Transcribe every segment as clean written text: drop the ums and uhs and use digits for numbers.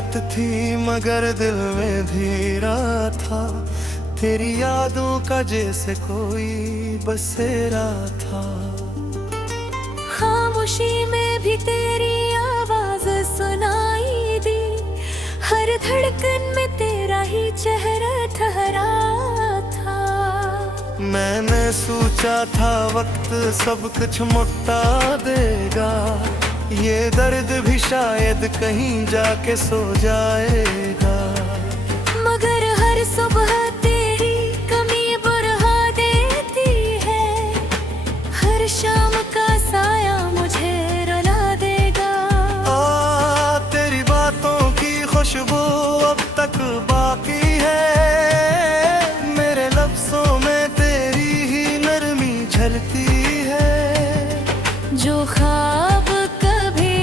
रात थी मगर दिल में धीरा था, तेरी यादों का जैसे कोई बसेरा था। खामोशी में भी तेरी आवाज सुनाई दी, हर धड़कन में तेरा ही चेहरा ठहरा था। मैंने सोचा था वक्त सब कुछ मुटा देगा, ये दर्द भी शायद कहीं जाके सो जाएगा। मगर हर सुबह तेरी कमी बुरहा देती है, हर शाम का साया मुझे रुला देगा। तेरी बातों की खुशबू अब तक बाकी है, मेरे लफ्जों में तेरी ही नरमी झलती है। जो ख्वाब कभी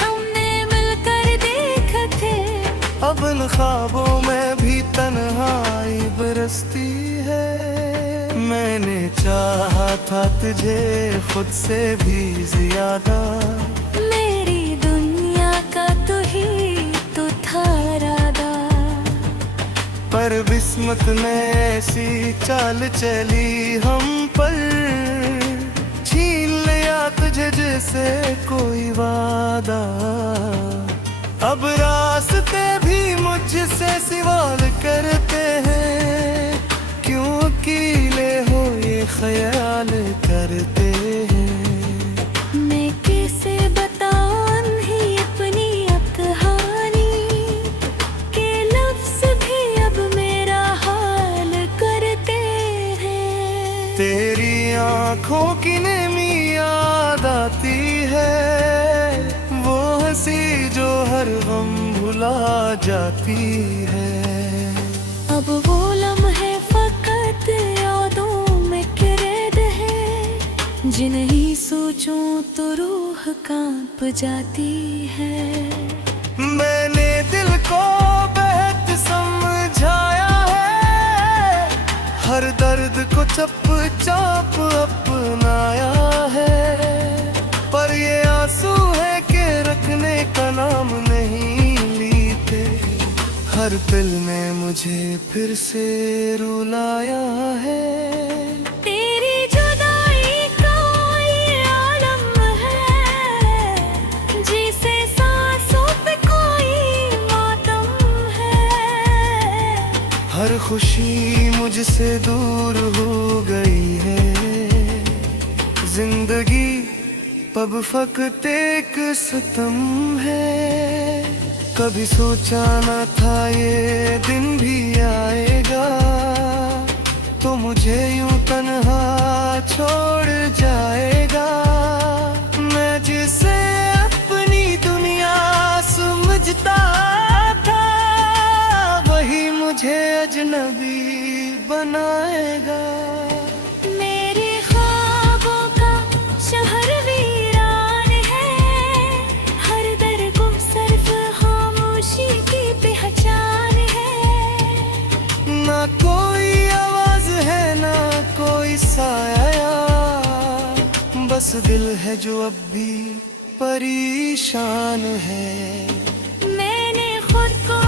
हमने मिलकर देखे थे, अब इन ख्वाबों में भी तन्हाई बरसती है। मैंने चाहा था तुझे खुद से भी ज्यादा, मेरी दुनिया का तू ही तो था इरादा। पर किस्मत ने ऐसी चाल चली हम पर, छीन लिया तुझे जैसे कोई वादा। अब रास्ते भी मुझसे सवाल करते हैं, क्यों अकेले हो ये ख्याल करते हैं। मैं कैसे बताऊं ही अपनी कहानी, के लफ्ज भी अब मेरा हाल करते हैं। तेरी आँखों की नमी याद आती है, वो हंसी जो हर गम भुला जाती है। अब वो लम्हे फकत यादों में कैद है, जिन्हें सोचूं तो रूह कांप जाती है। मैंने दिल को बेहद समझाया है, हर दर्द को चप चाप अपनाया है। पर ये आंसू है कि रखने का नाम नहीं लेते, हर दिल ने मुझे फिर से रुलाया है। तेरी जुदाई का ये आलम है, जिसे सांसों पे कोई मातम है। हर खुशी मुझसे दूर हो गई है, जिंदगी अब फकत एक सितम है। कभी सोचा न था ये दिन भी आएगा, तो मुझे यूं तन्हा छोड़ जाएगा। मैं जिसे अपनी दुनिया समझता था, वही मुझे अजनबी बनाएगा। मेरे ख्वाबों का शहर वीरान है, हर दर को सिर्फ खामोशी की पहचान है। ना कोई आवाज है ना कोई साया, बस दिल है जो अब भी परेशान है। मैंने खुद को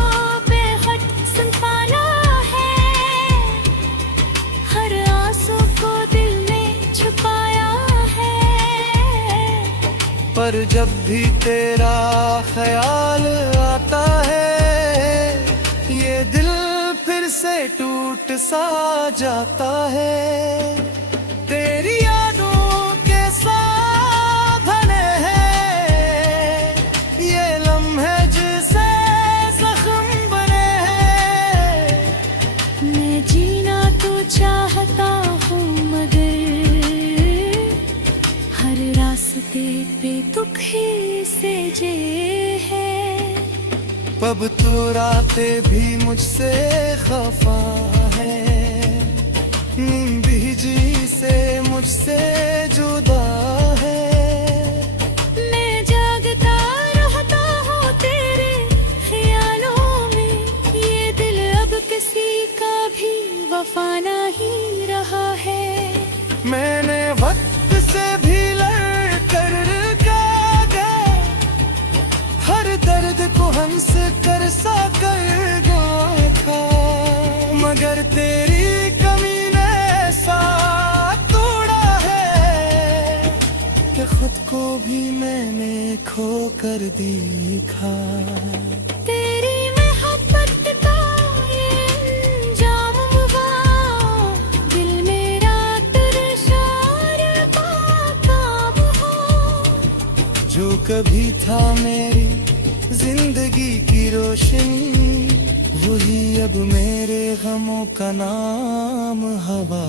बेखुद संभाला है, हर आंसू को दिल में छुपाया है। पर जब भी तेरा ख्याल आता है, ये दिल फिर से टूट सा जाता है। तेरी यादों के साथ बने हैं ये लम्हे जिसे जख्म बने हैं। मैं जीना तो चाहता हूँ, मगर हर रास्ते पे दुख ही से जे है। अब तो रातें भी मुझसे खफा है, नींद भी जी से मुझसे जुदा है। मैं जागता रहता हूँ तेरे ख्यालों में, ये दिल अब किसी का भी वफा नहीं रहा है। मैंने वक्त से भी लड़ कर गया, हर दर्द को हंस कर सा कर गया था, मगर तेरी कमी ने ऐसा तोड़ा है कि खुद को भी मैंने खो कर देखा। तेरी मोहब्बत का ये अंजाम हुआ, दिल मेरा तरसा और बेताब हो। जो कभी था मेरी जिंदगी की रोशनी, वही अब मेरे गमों का नाम हवा।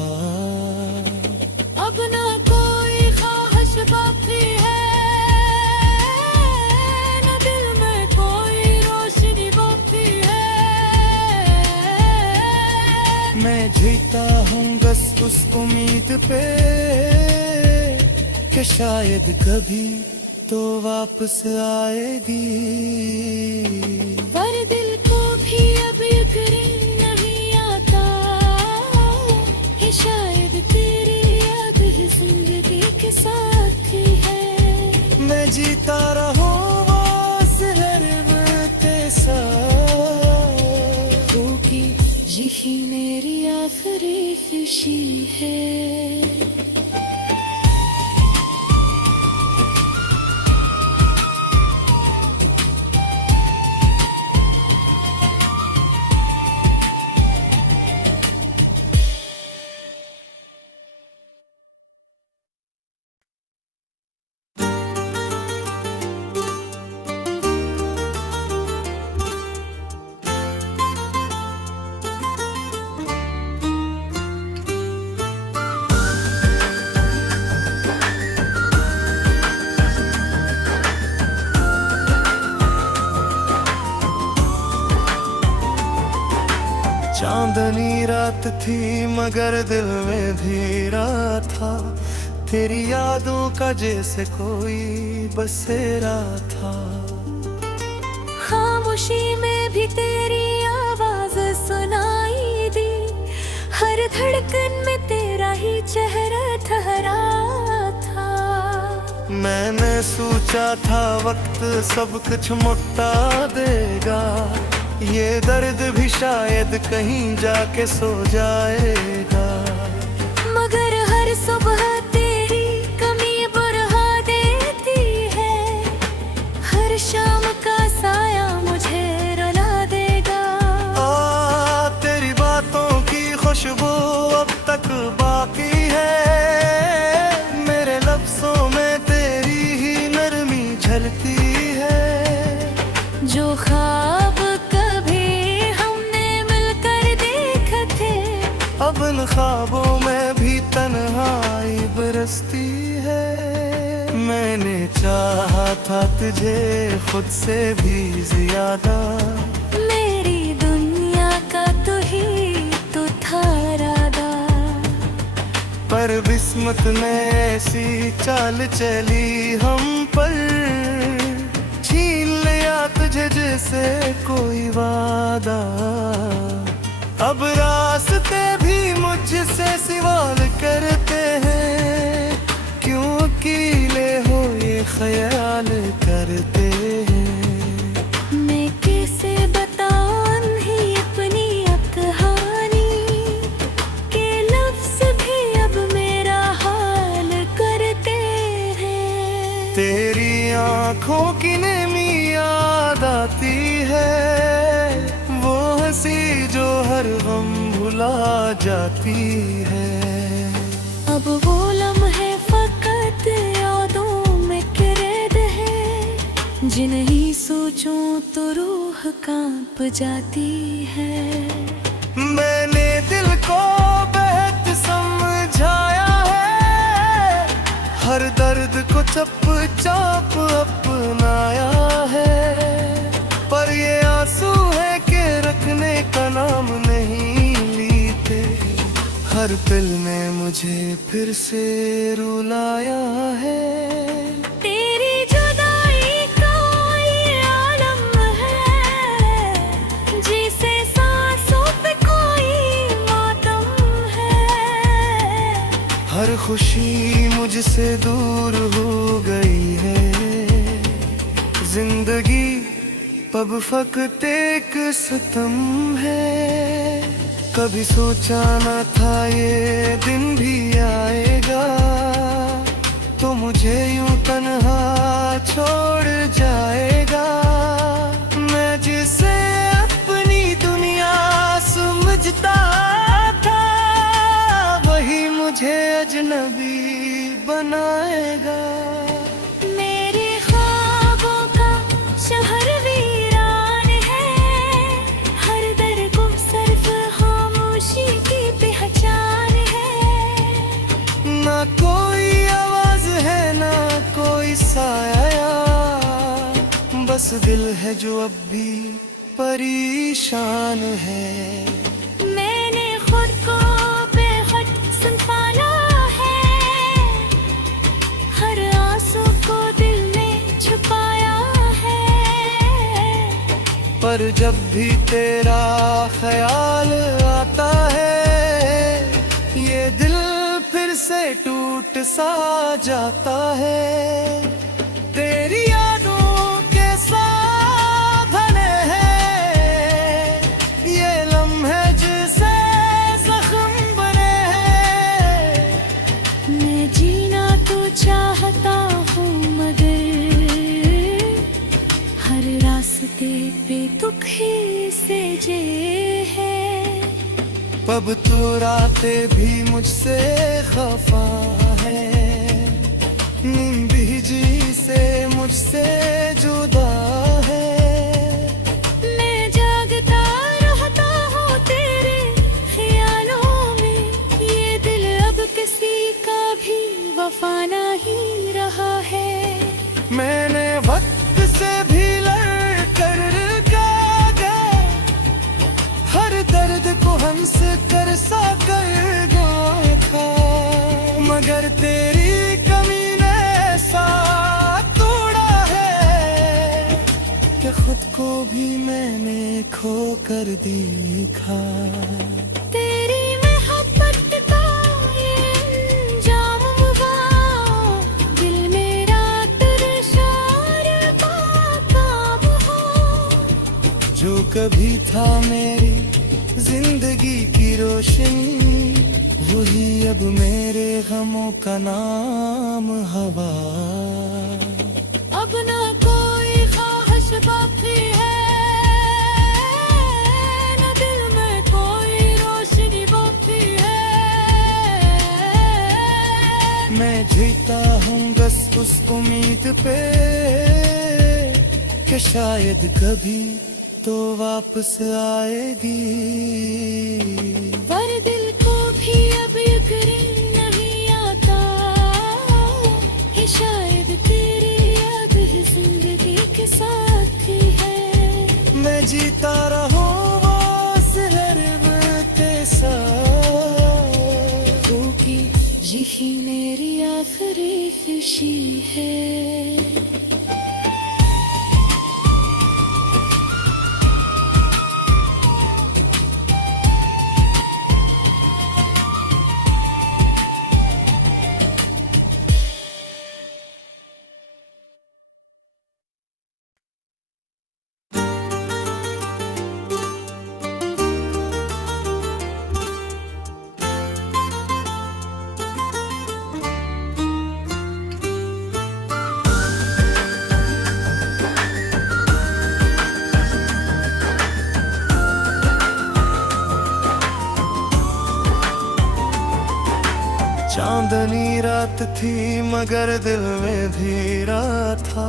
अब ना कोई ख्वाहिश बाकी है, न दिल में कोई रोशनी बाकी है। मैं जीता हूँ बस उस उम्मीद पे कि शायद कभी तो वापस आएगी। पर दिल को भी अब यकीन नहीं आता कि शायद तेरी याद ही जिंदगी के साथ ही है। मैं जीता रहूं बस हर वक्त के साथ, क्योंकि यही मेरी आखिरी खुशी है। चांदनी रात थी मगर दिल में धीरा था, तेरी यादों का जैसे कोई बसेरा था। खामोशी में भी तेरी आवाज सुनाई दी, हर धड़कन में तेरा ही चेहरा ठहरा था। मैंने सोचा था वक्त सब कुछ मुटा देगा, ये दर्द भी शायद कहीं जाके सो जाएगा। मगर हर सुबह तेरी कमी बढ़ा देती है, हर शाम का साया मुझे रुला देगा। तेरी बातों की खुशबू अब तक बाकी है, मेरे लफ्जों में तेरी ही नरमी झलती है। जो ख्वाब अब इन ख्वाबों में भी तन्हाई बरसती है। मैंने चाहा था तुझे खुद से भी ज्यादा, मेरी दुनिया का तू ही तो था इरादा। पर किस्मत ने ऐसी चाल चली हम पर, छीन लिया तुझे जैसे कोई वादा। अब रास्ते भी मुझसे सवाल करते हैं, क्यों अकेले हो ये ख्याल करते हैं। मैं कैसे बताऊं ही अपनी कहानी, के लफ्ज भी अब मेरा हाल करते हैं। तेरी आँखों की नमी याद आती है, वो हंसी जो हर गम भुला जाती है। अब वो लम्हे फकत यादों में कैद है, जिन्हें सोचूं तो रूह कांप जाती है। मैंने दिल को बेहद समझाया है, हर दर्द को चप चाप अपनाया है। पर ये आंसू है कि रखने का नाम नहीं लेते, हर दिल ने मुझे फिर से रुलाया है। तेरी जुदाई का ये आलम है, जिसे सांसों पे कोई मातम है। हर खुशी मुझसे दूर हो गई है, जिंदगी पब फकत एक सितम है, कभी सोचा न था ये दिन भी आएगा, तो मुझे यूं तन्हा छोड़ जाएगा। मैं जिसे अपनी दुनिया समझता था, वही मुझे अजनबी बनाएगा। मेरे ख्वाबों का शहर वीरान है, हर दर को सिर्फ खामोशी की पहचान है। ना कोई आवाज है ना कोई साया, बस दिल है जो अब भी परेशान है। मैंने खुद को बेखुद संभाला है, हर आंसू को दिल में छुपाया है। पर जब भी तेरा ख्याल आता है, ये दिल फिर से टूट सा जाता है। तेरी यादों के साथ बने हैं ये लम्हे जिसे जख्म बने हैं। मैं जीना तो चाहता हूँ मगर हर रास्ते पे दुख ही से जे है। अब तो रातें भी मुझसे खफा है, नींद भी जी से मुझसे जुदा है। मैं जागता रहता हूँ तेरे ख्यालों में, ये दिल अब किसी का भी वफा नहीं रहा है। मैंने वक्त से भी लड़ कर गाया, हर दर्द को हंस कर सा कर गया था, मगर तेरी कमी ने साथ तोड़ा है कि खुद को भी मैंने खो कर देखा। तेरी मोहब्बत का ये अंजाम हुआ, दिल मेरा तेरे शार का काम हो। जो कभी था मेरी जिंदगी की रोशनी, वही अब मेरे गमों का नाम हवा। अब ना कोई ख्वाहिश बाकी है, न दिल में कोई रोशनी बाकी है। मैं जीता हूँ बस उस उम्मीद पे कि शायद कभी तो वापस आएगी। पर दिल को भी अब यकीन नहीं आता कि शायद तेरी याद ही जिंदगी के साथ ही है। मैं जीता रहूं बस हर वक्त के साथ, क्योंकि यही मेरी आखिरी खुशी है। चांदनी रात थी मगर दिल में धीरा था,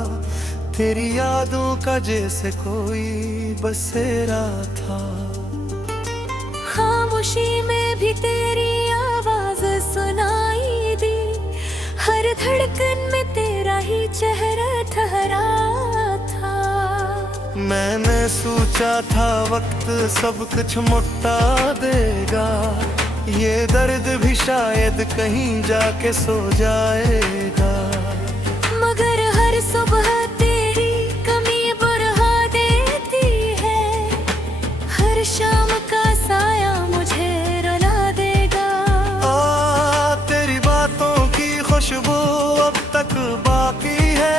तेरी यादों का जैसे कोई बसेरा था। खामोशी में भी तेरी आवाज सुनाई दी, हर धड़कन में तेरा ही चेहरा ठहरा था। मैंने सोचा था वक्त सब कुछ मुट्टा देगा, ये दर्द भी शायद कहीं जाके सो जाएगा। मगर हर सुबह तेरी कमी बुरहा देती है, हर शाम का साया मुझे रुला देगा। तेरी बातों की खुशबू अब तक बाकी है,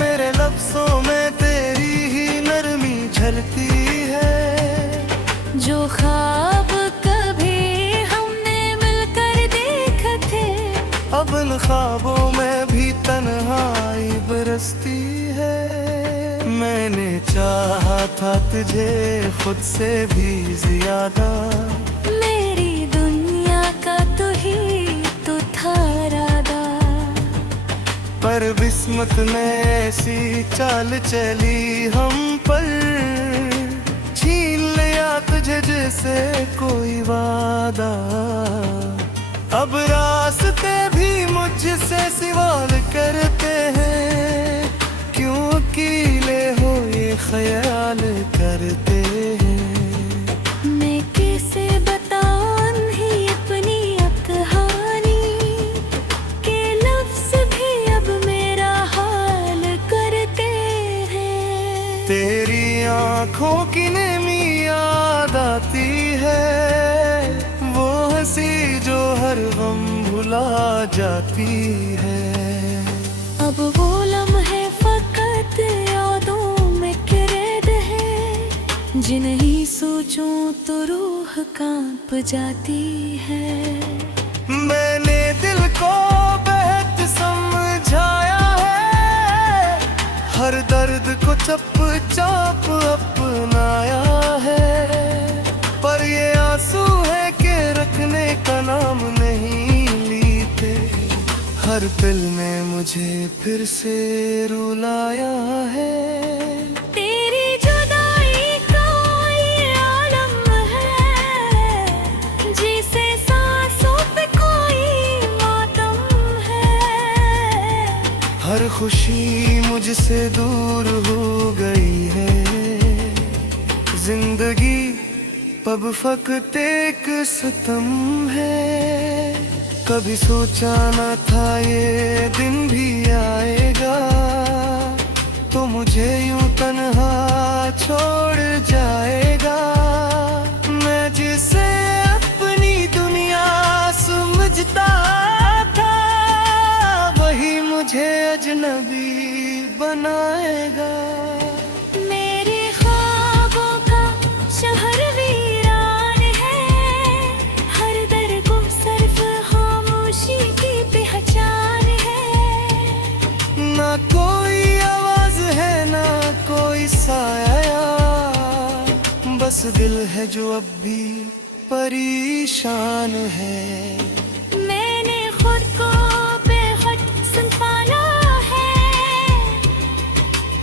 मेरे लफ्जों में तेरी ख्वाबों में भी तन्हाई बरसती है। मैंने चाहा था तुझे खुद से भी ज्यादा, मेरी दुनिया का तू ही तो था इरादा। पर किस्मत ने ऐसी चाल चली हम पर, छीन लिया तुझे जैसे कोई वादा। अब रास्ते भी मुझसे सवाल करते हैं, क्यों अकेले हो ये ख्याल करते हैं। मैं कैसे बताऊं ही अपनी कहानी, के लफ्ज़ भी अब मेरा हाल करते हैं। तेरी आँखों की नमी याद आती है, वो हंसी जो हर गम भुला जाती है। अब वो लम्हे फकत यादों में कैद है, जिन्हें सोचूं तो रूह कांप जाती है। मैंने दिल को बेहद समझाया है, हर दर्द को चप चाप अपनाया है। पर ये आंसू है कि रखने का नाम नहीं लेते, हर दिल ने मुझे फिर से रुलाया है। तेरी जुदाई का ये आलम है, जिसे सांसों पे कोई मातम है। हर खुशी मुझसे दूर हो गई है, जिंदगी पब फकत एक सितम है। कभी सोचा न था ये दिन भी आएगा, तो मुझे यूं तन्हा छोड़ जाएगा। मैं जिसे अपनी दुनिया समझता था, वही मुझे अजनबी बनाएगा। मेरे ख्वाबों का शहर वीरान है, हर दर को सिर्फ खामोशी की पहचान है। ना कोई आवाज है ना कोई साया, बस दिल है जो अब भी परेशान है। मैंने खुद को बेखुद संभाला है,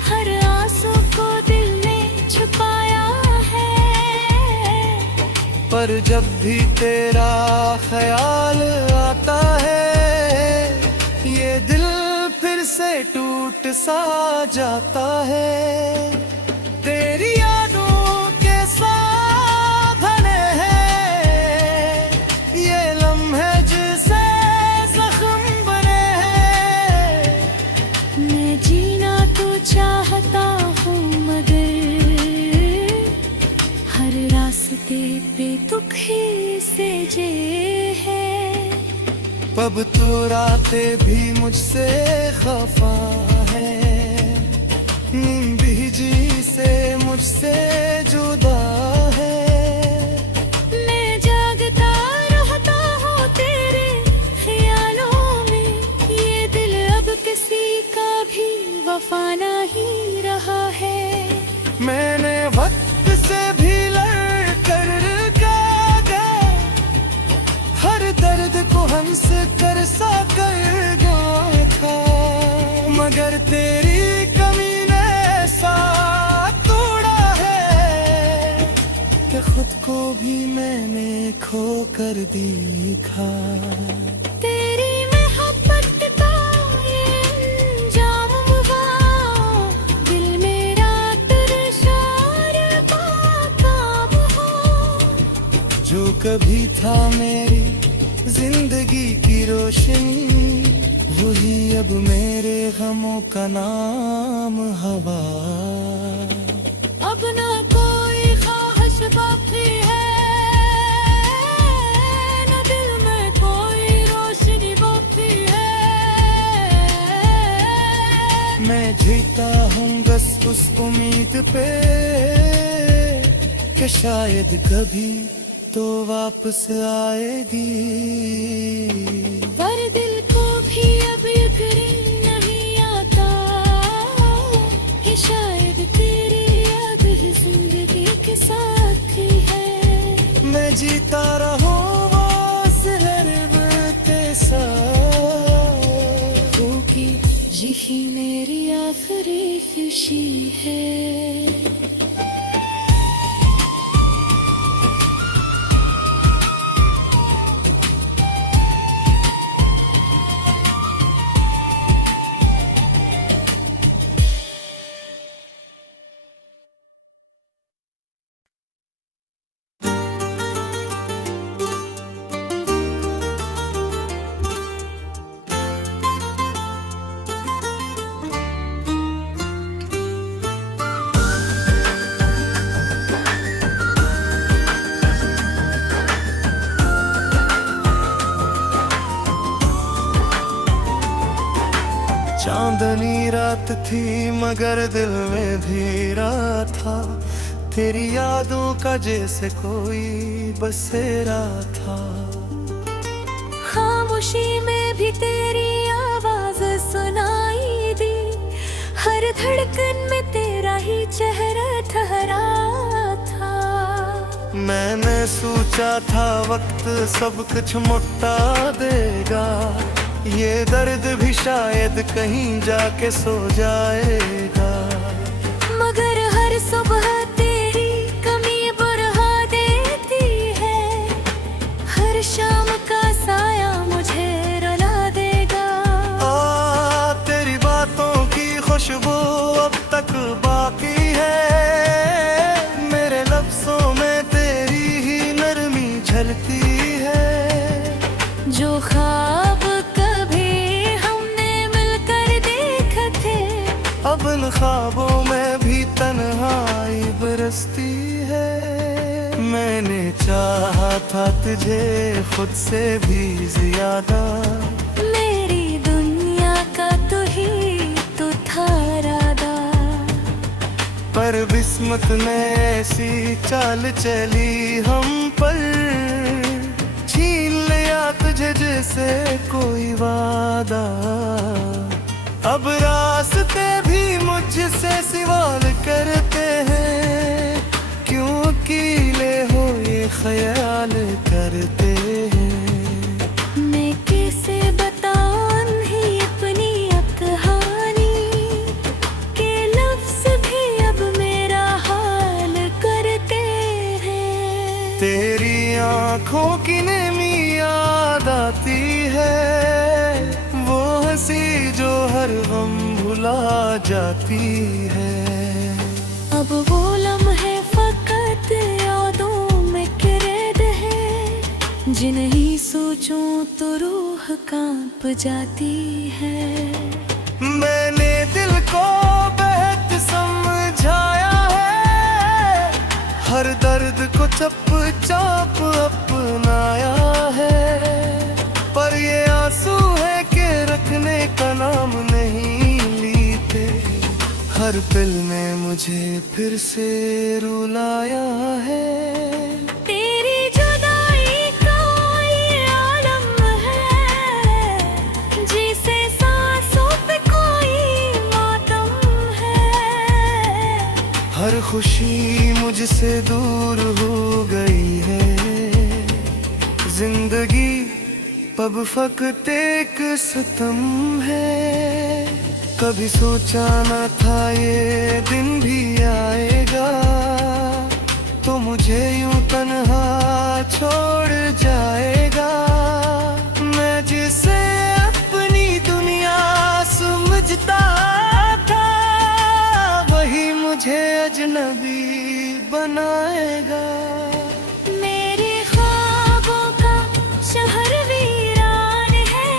हर आंसू को दिल में छुपाया है। पर जब भी तेरा ख्याल आता है, ये दिल फिर से टूट सा जाता है। तेरी यादों के साथ बने हैं ये लम्हे जिसे जख्म बने हैं। मैं जीना तो चाहता हूँ मगर हर रास्ते पे दुख ही से जे है। अब तो रातें भी मुझसे खफा है, नींद भी जी से मुझसे जुदा है। मैं जागता रहता हूँ तेरे ख्यालों में, ये दिल अब किसी का भी वफा नहीं रहा है। मैंने वक्त से भी लड़ कर गया, हर दर्द को हंस कर सा कर गया था। मगर तेरी कमी ने साथ तोड़ा है, कि खुद को भी मैंने खो कर देखा। तेरी मोहब्बत का ये अंजाम हुआ, दिल मेरा तुरशार बेताब हो। जो कभी था मेरी जिंदगी की रोशनी, वही अब मेरे गमों का नाम हवा। अब ना कोई ख्वाहिश बाकी है, न दिल में कोई रोशनी बाकी है। मैं जीता हूँ बस उस उम्मीद पे, कि शायद कभी तो वापस आएगी। पर दिल को भी जीता रहो बस हर वक्त साथ, क्योंकि यही मेरी आखिरी खुशी है। चांदनी रात थी मगर दिल में धीरा था, तेरी यादों का जैसे कोई बसेरा था। खामोशी में भी तेरी आवाज सुनाई दी, हर धड़कन में तेरा ही चेहरा ठहरा था। मैंने सोचा था वक्त सब कुछ मुटा देगा, ये दर्द भी शायद कहीं जाके सो जाएगा। मगर हर सुबह तेरी कमी बुरहा देती है, हर शाम का साया मुझे रुला देगा। तेरी बातों की खुशबू अब तक बाकी है, मेरे लफ्जों में तेरी ही नरमी झलती है। जो ख्वाब अब इन ख्वाबों में भी तन्हाई बरसती है। मैंने चाहा था तुझे खुद से भी ज्यादा, मेरी दुनिया का तू ही तो था इरादा। पर किस्मत ने ऐसी चाल चली हम पर, छीन लिया तुझे जैसे कोई वादा। अब रास्ते भी मुझसे सवाल करते हैं, क्यों अकेले हो ये ख्याल करते हैं। मैं कैसे बताऊं ही अपनी कहानी, के लफ्ज भी अब मेरा हाल करते हैं। तेरी आंखों की नमी याद आती है, वो हंसी जो हर गम भुला जाती है। अब वो लम्हे फकत यादों में कैद है, जिन्हें सोचूं तो रूह कांप जाती है। मैंने दिल को बेहद समझाया है, हर दर्द को चप चाप अपनाया है। पर ये आंसू है कि रखने का नाम नहीं लेते, हर पल ने मुझे फिर से रुलाया है। तेरी जुदाई का ये आलम है, जिसे सांसों पे कोई मातम है। हर खुशी मुझसे दूर हो गई है, जिंदगी अब फकत एक सितम है। कभी सोचा न था ये दिन भी आएगा, तो मुझे यूं तन्हा छोड़ जाएगा। मैं जिसे अपनी दुनिया समझता था, वही मुझे अजनबी बनाएगा। मेरे ख्वाबों का शहर वीरान है,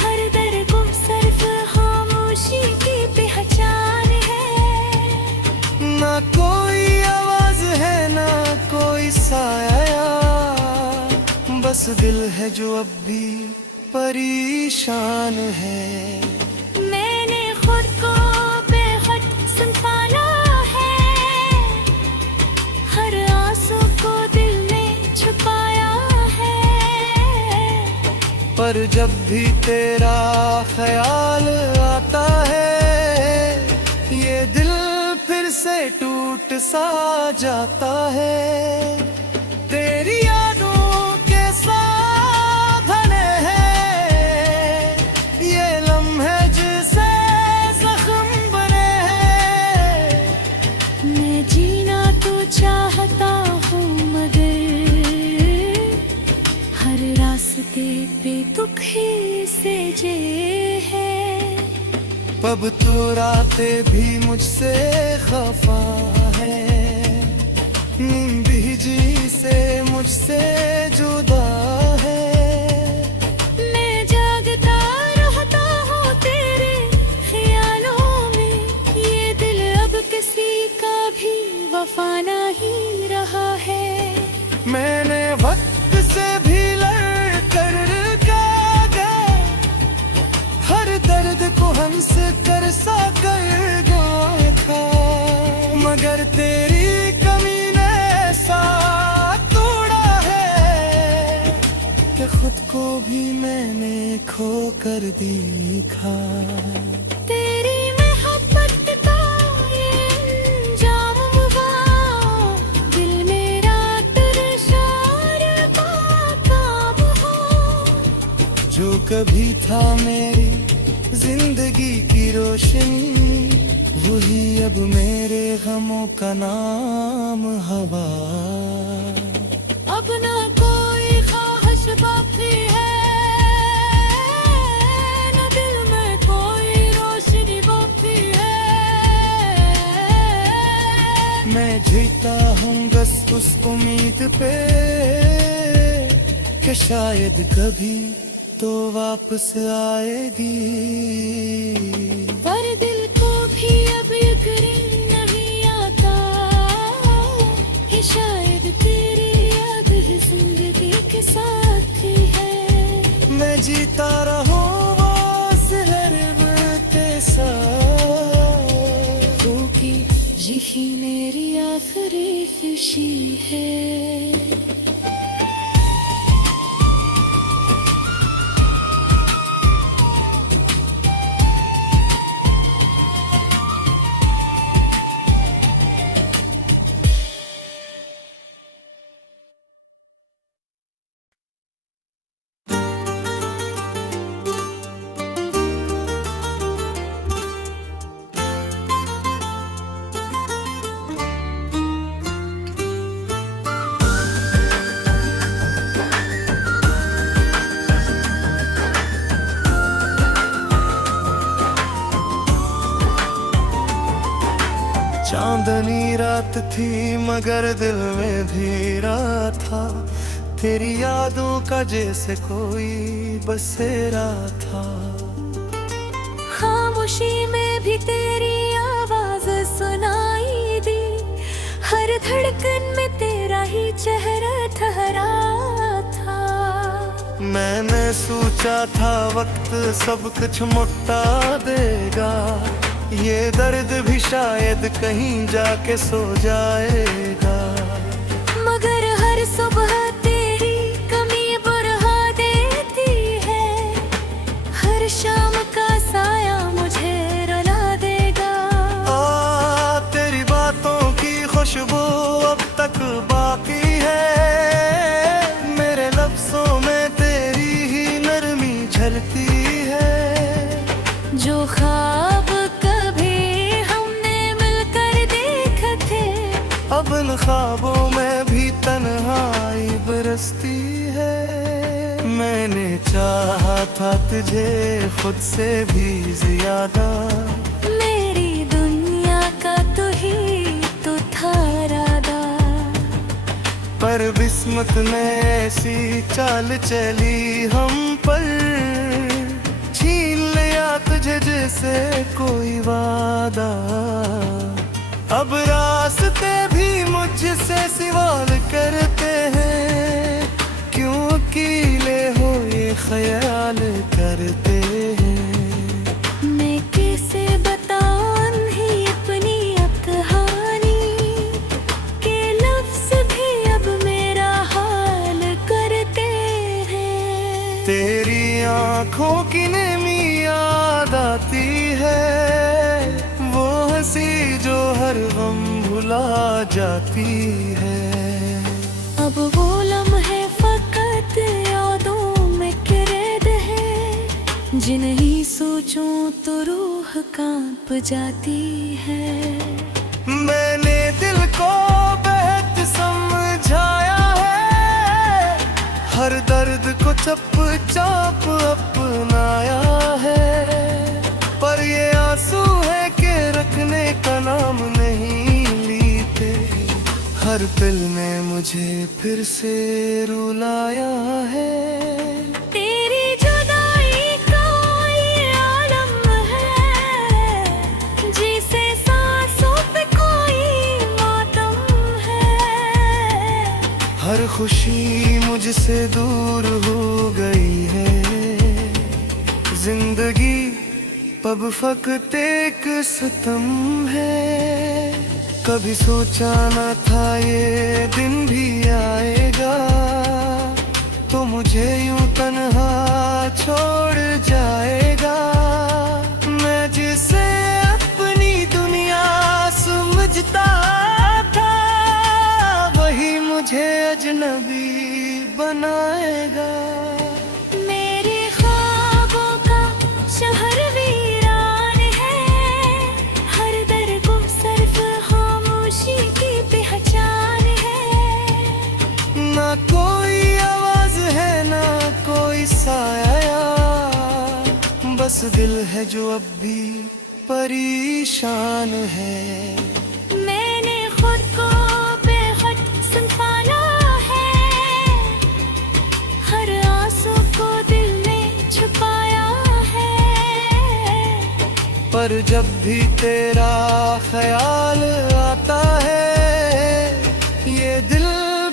हर दर को सिर्फ खामोशी की पहचान है। ना कोई आवाज है ना कोई साया, बस दिल है जो अब भी परेशान है। मैंने खुद को बेखुद संभाला है, हर आंसू को दिल में छुपाया है। पर जब भी तेरा ख्याल आता है, ये दिल फिर से टूट सा जाता है। तेरी यादों के साधने हैं, ये लम्हे जिसे जख्म बने हैं। मैं जीना तो चाहता हूँ मगर हर रास्ते पे दुख ही से जे है। अब तो रातें भी मुझसे खफा है, नींद जी से मुझसे जुदा है। मैं जागता रहता हूँ तेरे ख्यालों में, ये दिल अब किसी का भी वफा नहीं रहा है। मैंने वक्त से भी लड़ कर गया, हर दर्द को हंस कर सा कर गया था, मगर तेरी कमी ने साथ तोड़ा है कि खुद को भी मैंने खो कर देखा। तेरी मोहब्बत का ये अंजाम हुआ, दिल मेरा तेरे शार बेकाब हो। जो कभी था मेरी जिंदगी की रोशनी, वही अब मेरे गमों का नाम हवा। अब ना कोई ख्वाहिश बाकी है, न दिल में कोई रोशनी बाकी है। मैं जीता हूँ बस उस उम्मीद पे कि शायद कभी तो वापस आएगी। पर दिल को भी अब यकीन नहीं आता कि शायद तेरी याद ही जिंदगी के साथ ही है। मैं जीता रहूं वो शहर के साथ, क्योंकि यही मेरी आखिरी खुशी है। चांदनी रात थी मगर दिल में धीरा था, तेरी यादों का जैसे कोई बसेरा था। खामोशी में भी तेरी आवाज सुनाई दी, हर धड़कन में तेरा ही चेहरा ठहरा था। मैंने सोचा था वक्त सब कुछ मुट्टा देगा, ये दर्द भी शायद कहीं जाके सो जाएगा। मगर हर सुबह तेरी कमी बुरहा देती है, हर शाम का साया मुझे रुला देगा। तेरी बातों की खुशबू अब तक बाकी है, मेरे लफ्जों में तेरी ही नरमी झलती है। जो ख्वाब कभी हमने मिलकर देखे थे, अब इन ख्वाबों में भी तन्हाई बरसती है। मैंने चाहा था तुझे खुद से भी ज्यादा, मेरी दुनिया का तू ही तो था राधा। पर किस्मत ने ऐसी चाल चली हम पर, छीन लिया तुझे जैसे कोई वादा। अब रास्ते भी मुझसे सवाल करते हैं, क्यों अकेले हो ये ख्याल करते हैं। मैं कैसे बताऊं ही अपनी कहानी, के लफ्ज़ भी अब मेरा हाल करते हैं। तेरी आँखों की नेमी याद आती है, वो हंसी जो हर गम भुला जाती है। अब वो जिन्हीं सोचूं तो रूह कांप जाती है। मैंने दिल को बेहद समझाया है, हर दर्द को चुपचाप अपनाया है। पर ये आंसू है कि रखने का नाम नहीं लेते, हर दिल ने मुझे फिर से रुलाया है। तेरी जुदाई का ये आलम है, जिसे सांसों पे कोई मातम है। हर खुशी मुझसे दूर हो गई है, जिंदगी अब फकत एक सितम है। कभी सोचा न था ये दिन भी आएगा, तो मुझे यूं तन्हा छोड़ जाएगा। मैं जिसे अपनी दुनिया समझता था, वही मुझे अजनबी बनाएगा। मेरे ख्वाबों का शहर वीरान है, हर दर को सिर्फ खामोशी की पहचान है। ना कोई आवाज है ना कोई साया, बस दिल है जो अब भी परेशान है। मैंने खुद को बेखौफ संभाला है, हर आंसू को दिल में छुपाया है। पर जब भी तेरा ख्याल आता है, ये दिल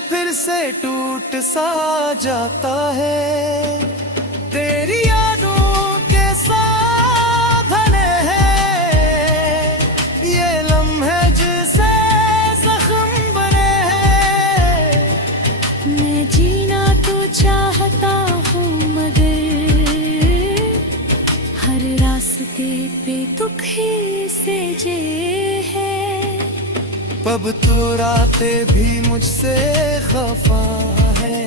फिर से टूट सा जाता है। तेरी यादों के साथ बने हैं ये लम्हे जिसे जख्म बने हैं। मैं जीना तो चाहता हूँ मगर हर रास्ते पे दुख ही से जे है। अब तो रातें भी मुझसे खफा है,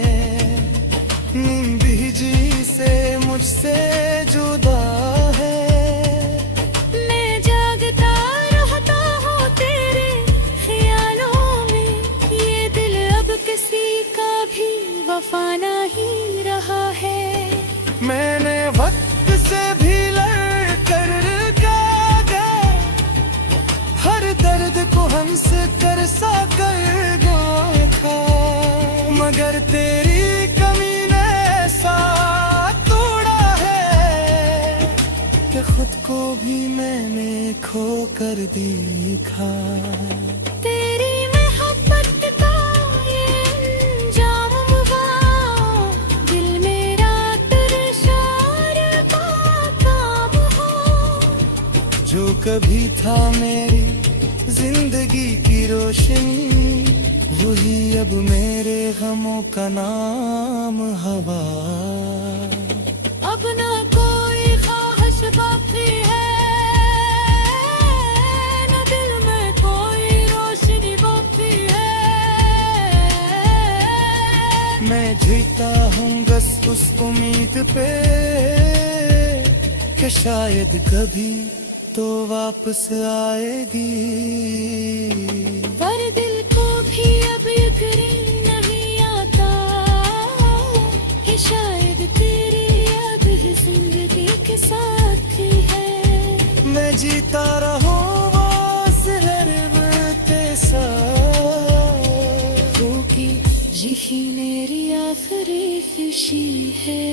नींद भी जी से मुझसे जुदा है। मैं जागता रहता हूँ तेरे ख्यालों में, ये दिल अब किसी का भी वफा नहीं रहा है। मैंने वक्त से भी लड़ कर गया, हर दर्द को हंस कर सा कर गया था। मगर तेरी कमी ने साथ तोड़ा है, कि खुद को भी मैंने खो कर देखा। तेरी मोहब्बत का ये अंजाम हुआ, दिल मेरा तुरशार बेकाब हो। जो कभी था मेरी जिंदगी की रोशनी, वही अब मेरे गमों का नाम हवा। अब ना कोई ख्वाहिश बाकी है, न दिल में कोई रोशनी बाकी है। मैं जीता हूँ बस उस उम्मीद पे, कि शायद कभी तो वापस आएगी। पर दिल को भी अब यकीन नहीं आता, कि शायद तेरी याद ही जिंदगी के साथ ही है। मैं जीता रहूं बस के साथ, क्योंकि यही मेरी आखिरी खुशी है।